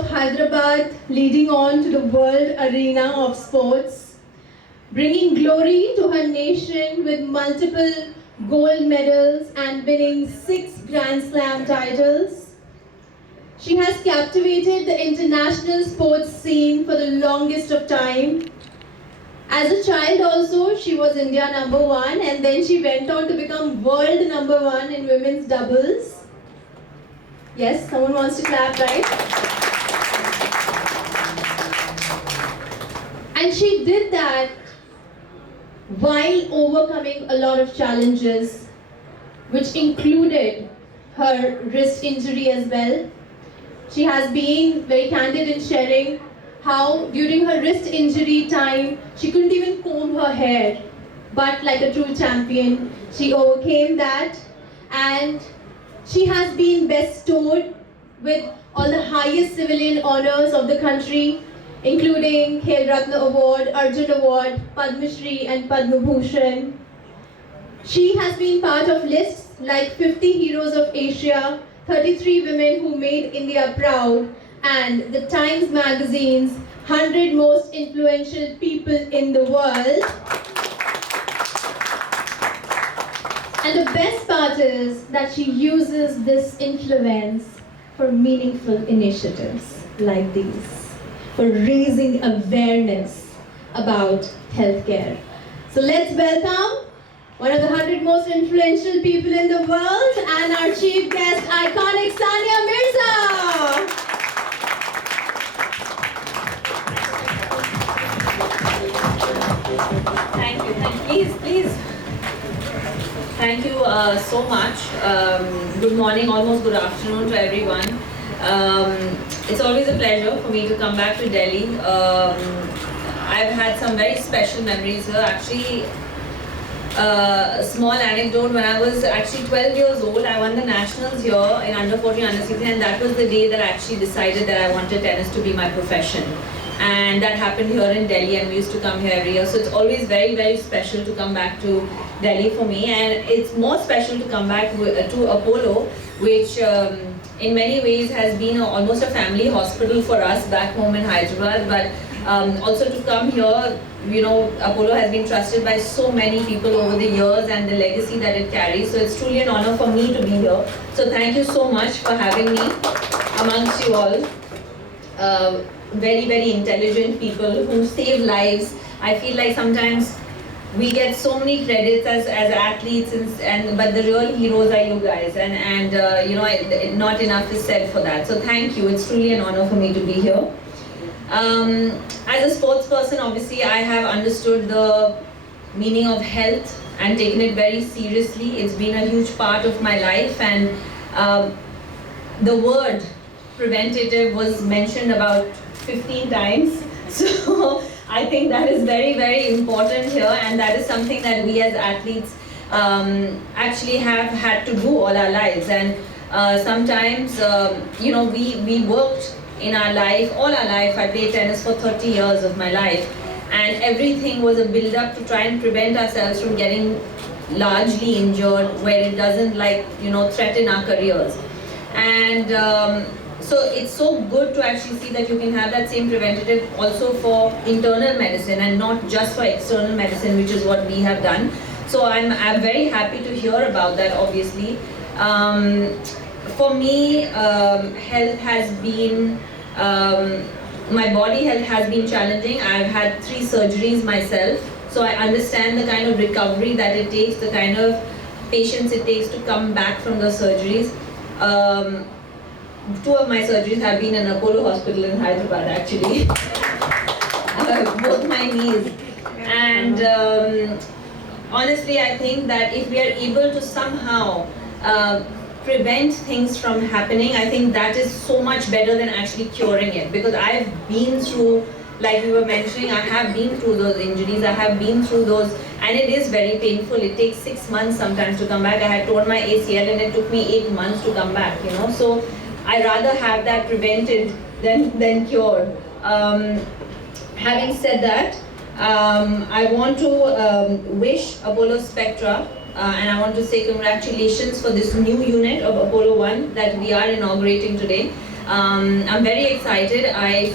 of Hyderabad leading on to the world arena of sports, bringing glory to her nation with multiple gold medals and winning 6 Grand Slam titles. She has captivated the international sports scene for the longest of time. As a child also, she was India #1 and then she went on to become world #1 in women's doubles. Yes, someone wants to clap, right? And she did that while overcoming a lot of challenges, which included her wrist injury as well. She has been very candid in sharing how during her wrist injury time, she couldn't even comb her hair. But like a true champion, she overcame that, and she has been bestowed with all the highest civilian honors of the country, including Khel Ratna Award, Arjun Award, Padma Shri and Padma Bhushan. She has been part of lists like 50 Heroes of Asia, 33 Women Who Made India Proud, and the Times Magazine's 100 Most Influential People in the World. And the best part is that she uses this influence for meaningful initiatives like these, for raising awareness about healthcare. So let's welcome one of the 100 most influential people in the world and our chief guest, iconic Sania Mirza. Thank you. Please. Thank you so much. Good morning, almost good afternoon to everyone. It's always a pleasure for me to come back to Delhi. I've had some very special memories here. Actually, a small anecdote, when I was actually 12 years old, I won the nationals here in under 14, under 16, and that was the day that I actually decided that I wanted tennis to be my profession. And that happened here in Delhi, and we used to come here every year. So it's always very, very special to come back to Delhi for me. And it's more special to come back to Apollo, which in many ways has been almost a family hospital for us back home in Hyderabad. But also to come here, you know, Apollo has been trusted by so many people over the years and the legacy that it carries. So it's truly an honor for me to be here. So thank you so much for having me amongst you all. Very, very intelligent people who save lives. I feel like sometimes we get so many credits as athletes, but the real heroes are you guys, and you know, not enough is said for that. So thank you. It's truly an honor for me to be here. As a sports person, obviously, I have understood the meaning of health and taken it very seriously. It's been a huge part of my life, and the word preventative was mentioned about 15 times. So I think that is very, very important here, and that is something that we as athletes actually have had to do all our lives. And sometimes, you know, we worked in our life, all our life. I played tennis for 30 years of my life, and everything was a build-up to try and prevent ourselves from getting largely injured, where it doesn't, like, you know, threaten our careers. And so it's so good to actually see that you can have that same preventative also for internal medicine and not just for external medicine, which is what we have done. So I'm very happy to hear about that, obviously. For me, health has been, my body health has been challenging. I've had 3 surgeries myself, so I understand the kind of recovery that it takes, the kind of patience it takes to come back from the surgeries. 2 of my surgeries have been in Apollo Hospital in Hyderabad, actually. Both my knees. And honestly, I think that if we are able to somehow prevent things from happening, I think that is so much better than actually curing it. Because I've been through, like we were mentioning, I have been through those injuries, I have been through those, and it is very painful. It takes 6 months sometimes to come back. I had torn my ACL and it took me 8 months to come back, you know. So I rather have that prevented than cured. Having said that, I want to wish Apollo Spectra, and I want to say congratulations for this new unit of Apollo 1 that we are inaugurating today. I'm very excited. I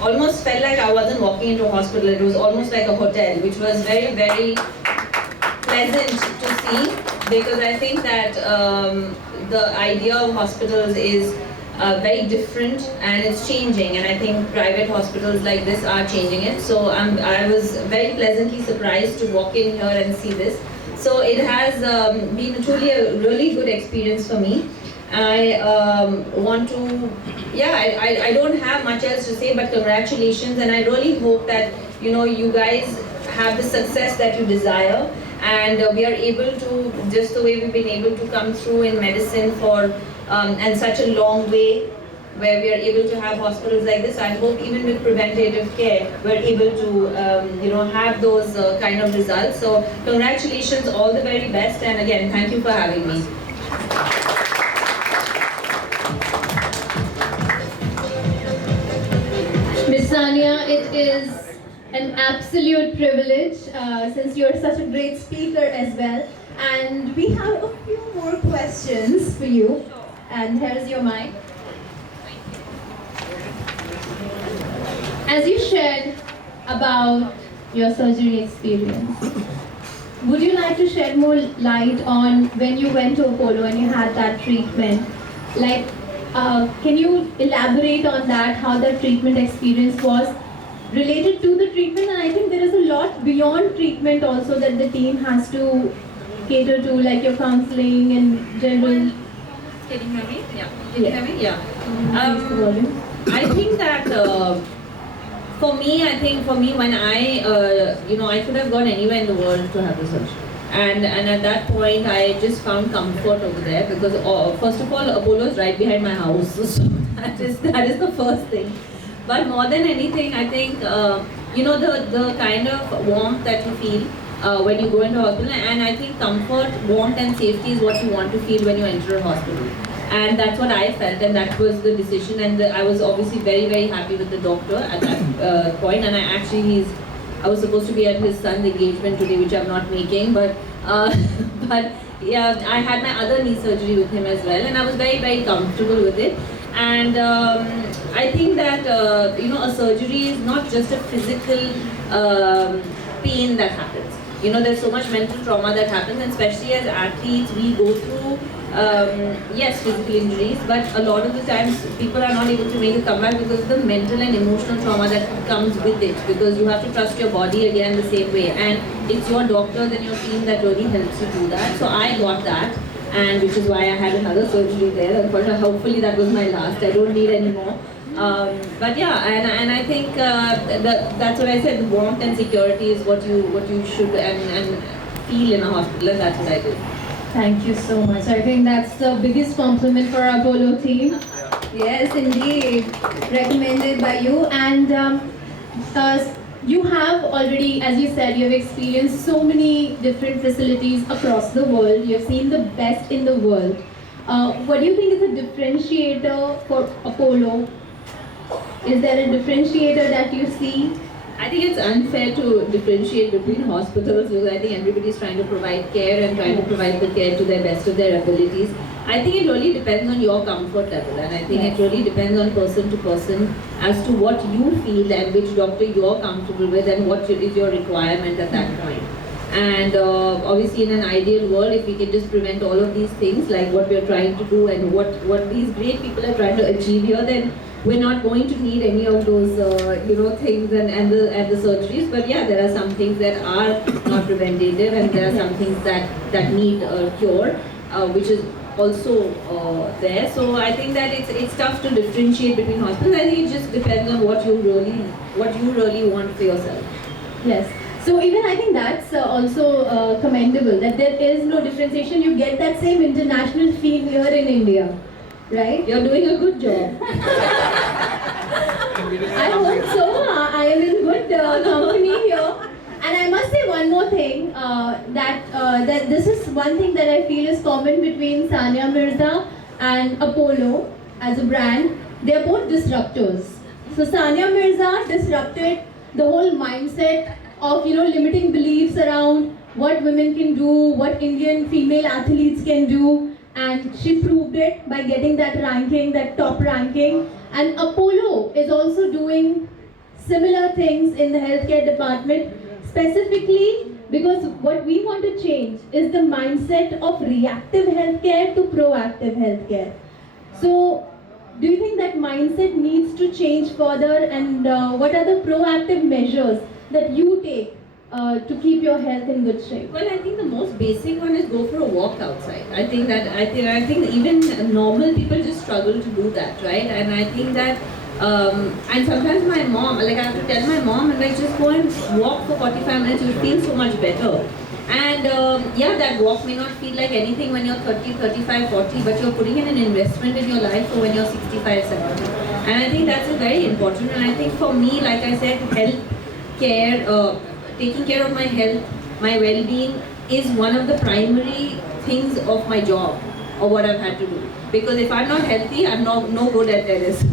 almost felt like I wasn't walking into a hospital. It was almost like a hotel, which was very, very pleasant to see, because I think that the idea of hospitals is very different and it's changing, and I think private hospitals like this are changing it. So I was very pleasantly surprised to walk in here and see this. So it has been truly a really good experience for me. I want to, yeah, I don't have much else to say, but congratulations, and I really hope that you guys have the success that you desire, and we are able to, just the way we've been able to come through in medicine for and such a long way, where we are able to have hospitals like this. I hope even with preventative care, we're able to have those kind of results. So congratulations, all the very best, and again, thank you for having me. Ms. Sania, it is an absolute privilege since you're such a great speaker as well. And we have a few more questions for you. And here's your mic. As you shared about your surgery experience, would you like to shed more light on when you went to Apollo and you had that treatment? Like, can you elaborate on that, how that treatment experience was related to the treatment? And I think there is a lot beyond treatment also that the team has to cater to, like your counseling and general. Can you hear me? Yeah. Can you hear me? Yeah. I think that for me, when I could have gone anywhere in the world to have the surgery. And at that point, I just found comfort over there, because first of all, Apollo is right behind my house, so that is the first thing. But more than anything, I think the kind of warmth that you feel when you go into a hospital, and I think comfort, warmth, and safety is what you want to feel when you enter a hospital. And that's what I felt, and that was the decision. And I was obviously very, very happy with the doctor at that point. And I was supposed to be at his son's engagement today, which I'm not making, but yeah, I had my other knee surgery with him as well, and I was very, very comfortable with it. And I think that a surgery is not just a physical pain that happens. There's so much mental trauma that happens, and especially as athletes, we go through yes, physical injuries, but a lot of the times people are not able to make a comeback because of the mental and emotional trauma that comes with it, because you have to trust your body again the same way, and it's your doctors and your team that really helps you do that. So I got that, and which is why I had another surgery there. Unfortunately, hopefully that was my last. I don't need any more. But yeah, and I think that's what I said. The warmth and security is what you should and feel in a hospital, and that's what I did. Thank you so much. I think that's the biggest compliment for our Apollo team. Yes, indeed. Recommended by you. And you have already, as you said, you have experienced so many different facilities across the world. You have seen the best in the world. What do you think is a differentiator for Apollo? Is there a differentiator that you see? I think it's unfair to differentiate between hospitals, because I think everybody's trying to provide care and trying to provide the care to the best of their abilities. I think it really depends on your comfort level, and I think it really depends on person to person as to what you feel and which doctor you're comfortable with and what is your requirement at that point. And obviously in an ideal world, if we can just prevent all of these things like what we're trying to do and what these great people are trying to achieve here, then we're not going to need any of those things and the surgeries. But yeah, there are some things that are not preventative, and there are some things that need a cure, which is also there. So I think that it's tough to differentiate between hospitals. I think it just depends on what you really want for yourself. Yes. So even I think that's also commendable, that there is no differentiation. You get that same international feel here in India, right? You're doing a good job. I hope so. I am in good company here. And I must say one more thing, that this is one thing that I feel is common between Sania Mirza and Apollo as a brand. They are both disruptors. So Sania Mirza disrupted the whole mindset of limiting beliefs around what women can do, what Indian female athletes can do, and she proved it by getting that ranking, that top ranking. And Apollo is also doing similar things in the healthcare department, specifically because what we want to change is the mindset of reactive healthcare to proactive healthcare. So, do you think that mindset needs to change further, and what are the proactive measures that you take to keep your health in good shape? Well, I think the most basic one is go for a walk outside. I think even normal people just struggle to do that, right? And I think that and sometimes my mom, like I have to tell my mom, and like just go and walk for 45 minutes, you'll feel so much better. And yeah, that walk may not feel like anything when you're 30, 35, 40, but you're putting in an investment in your life for when you're 65, 70. And I think that's very important. And I think for me, like I said, health care, taking care of my health, my well-being is one of the primary things of my job or what I've had to do. Because if I'm not healthy, I'm no good at tennis.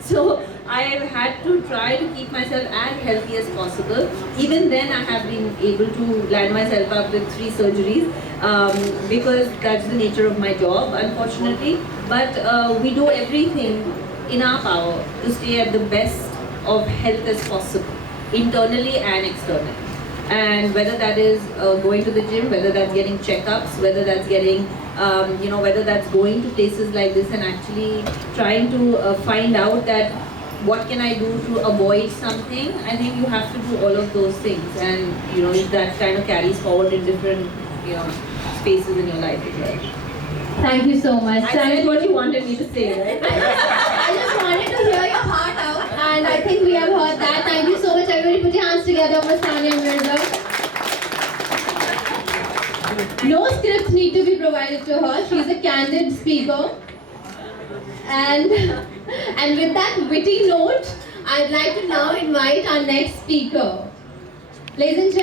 So I have had to try to keep myself as healthy as possible. Even then, I have been able to land myself up with 3 surgeries because that's the nature of my job, unfortunately. But we do everything in our power to stay at the best of health as possible, internally and externally. And whether that is going to the gym, whether that's getting checkups, whether that's getting whether that's going to places like this and actually trying to find out that what can I do to avoid something. I think you have to do all of those things, and that kind of carries forward in different spaces in your life as well. Thank you so much. I said what you wanted me to say, right? I just wanted to hear your heart out, and I think we have heard that. Thank you so much, everybody. Put your hands together for Sania Mirza. No scripts need to be provided to her. She's a candid speaker. And with that witty note, I'd like to now invite our next speaker. Ladies and gentlemen,